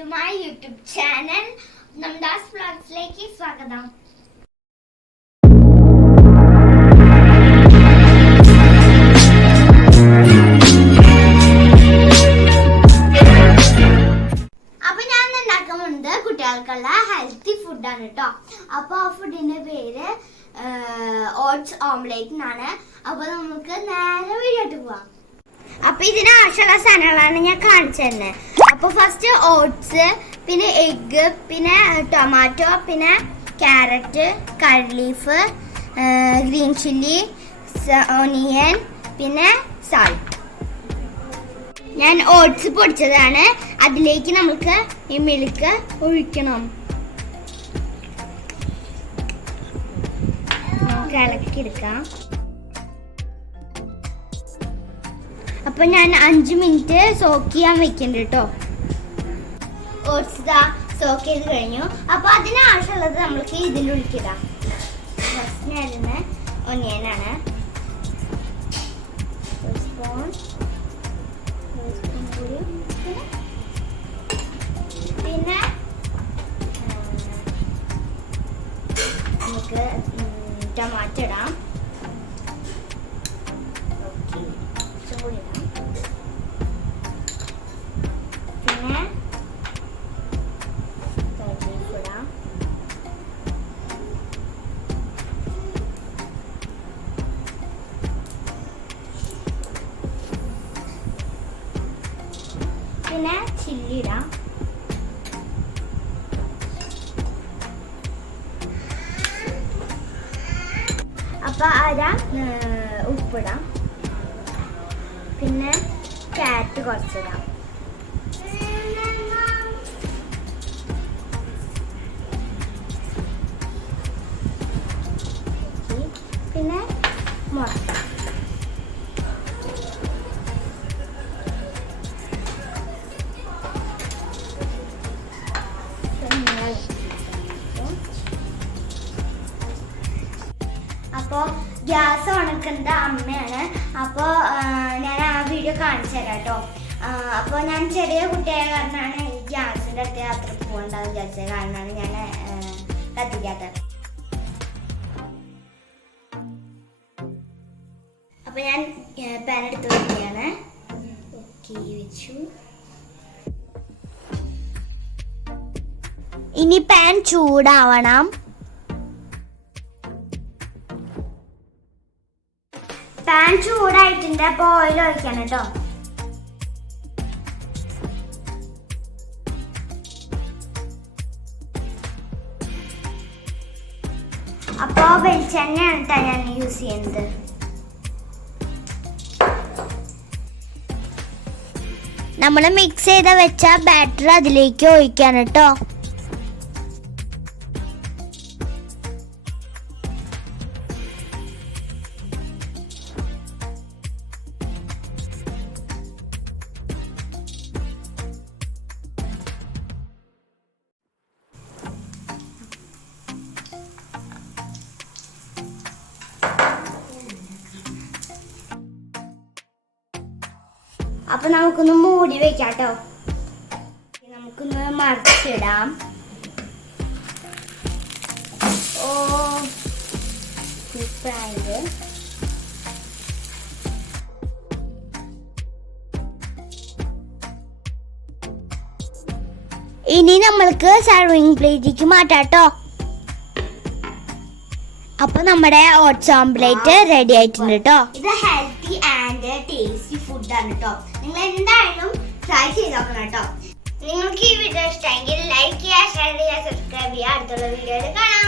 to my YouTube channel. Namitha's vlogsലേക്ക് സ്വാഗതം. അപ്പോൾ ഞാൻ ഉണ്ടാക്കുന്നത് കുട്ടികൾക്കുള്ള ഹെൽത്തി ഫുഡ് ആണ് ട്ടോ. അപ്പോൾ ആ ഫുഡിന്റെ പേര് ഓട്സ് ഓംലെറ്റ് എന്നാണ്. അപ്പോൾ നമുക്ക് നേരെ വീഡിയോട്ട് പോവാം. അപ്പോൾ ഇതിന് ആവശ്യമുള്ള സാധനങ്ങളാണ് ഞാൻ കാണിച്ചു തന്നെ. അപ്പോൾ ഫസ്റ്റ് ഓട്സ്, പിന്നെ എഗ്ഗ്, പിന്നെ ടൊമാറ്റോ, പിന്നെ ക്യാരറ്റ്, കറി ലീഫ്, ഗ്രീൻ ചില്ലി, ഓണിയൻ, പിന്നെ സാൾട്ട്. ഞാൻ ഓട്സ് പൊടിച്ചതാണ്. അതിലേക്ക് നമുക്ക് ഈ മിൽക്ക് ഒഴിക്കണം. നമുക്ക് ഇളക്കിയെടുക്കാം. അപ്പോൾ ഞാൻ 5 മിനിറ്റ് സോക്ക് ചെയ്യാൻ വെക്കുന്നുണ്ട് കേട്ടോ. ഓട്സ് സോക്ക് ചെയ്ത് കഴിഞ്ഞു. അപ്പോൾ അതിന് ആവശ്യമുള്ളത് നമ്മൾക്ക് ഇതിൻ്റെ ഉള്ളിക്കിടാം. ഫസ്റ്റ് ഞാനിന്ന് ഒനിയനാണ്. ഒരു സ്പൂൺ കൂടി, പിന്നെ നമുക്ക് ടൊമാറ്റോ ഇടാം. പിന്നെ ഇടാം. പിന്നെ ചില്ലി ഇടാം. അപ്പൊ ഉപ്പിടാം. പിന്നെ ക്യാരറ്റ് കുറച്ചിടാം. പിന്നെ മുട്ട. അപ്പോൾ ഗ്യാസ് ഉണക്കുന്നത് അമ്മയാണ്. അപ്പോൾ ഞാൻ ആ വീഡിയോ കാണിച്ചു തരാം കേട്ടോ. അപ്പോൾ ഞാൻ ചെറിയ കുട്ടിയായ കാരണമാണ് ഈ ഗ്യാസിൻ്റെ അടുത്ത് അത്ര പോകണ്ടാവും വിചാരിച്ച കാരണമാണ് ഞാൻ കത്തിക്കാത്തത്. അപ്പോൾ ഞാൻ പാൻ എടുത്ത് വയ്ക്കുകയാണ്. വെച്ചു. ഇനി പാൻ ചൂടാവണം. പാൻ ചൂടായിട്ടുണ്ട്. അപ്പോൾ ഓയിൽ ഒഴിക്കണം കേട്ടോ. അപ്പോൾ വെളിച്ചെണ്ണയാണ് കേട്ടോ ഞാൻ യൂസ് ചെയ്യുന്നത്. നമ്മൾ മിക്സ് ചെയ്ത് വെച്ച ബാറ്റർ അതിലേക്ക് ഒഴിക്കാൻ കേട്ടോ. അപ്പൊ നമുക്കൊന്ന് മൂടി വെക്കാം കേട്ടോ. നമുക്കൊന്ന് മറിച്ചിടാം. സൂപ്പറായത്. ഇനി നമ്മൾക്ക് സർവിങ് പ്ലേറ്റിലേക്ക് മാറ്റാം കേട്ടോ. അപ്പൊ നമ്മുടെ ഓട്സ് ഓംലെറ്റ് റെഡി ആയിട്ടുണ്ട് കേട്ടോ. ഇത് ഹെൽത്തി ആൻഡ് ടേസ്റ്റി ഫുഡാണ് കേട്ടോ. നിങ്ങൾ എന്തായാലും ട്രൈ ചെയ്ത് നോക്കണം കേട്ടോ. നിങ്ങൾക്ക് ഈ വീഡിയോ ഇഷ്ടമെങ്കിൽ ലൈക്ക് ചെയ്യുക, ഷെയർ ചെയ്യുക, സബ്സ്ക്രൈബ് ചെയ്യുക. അടുത്തുള്ള വീഡിയോയിൽ കാണാം.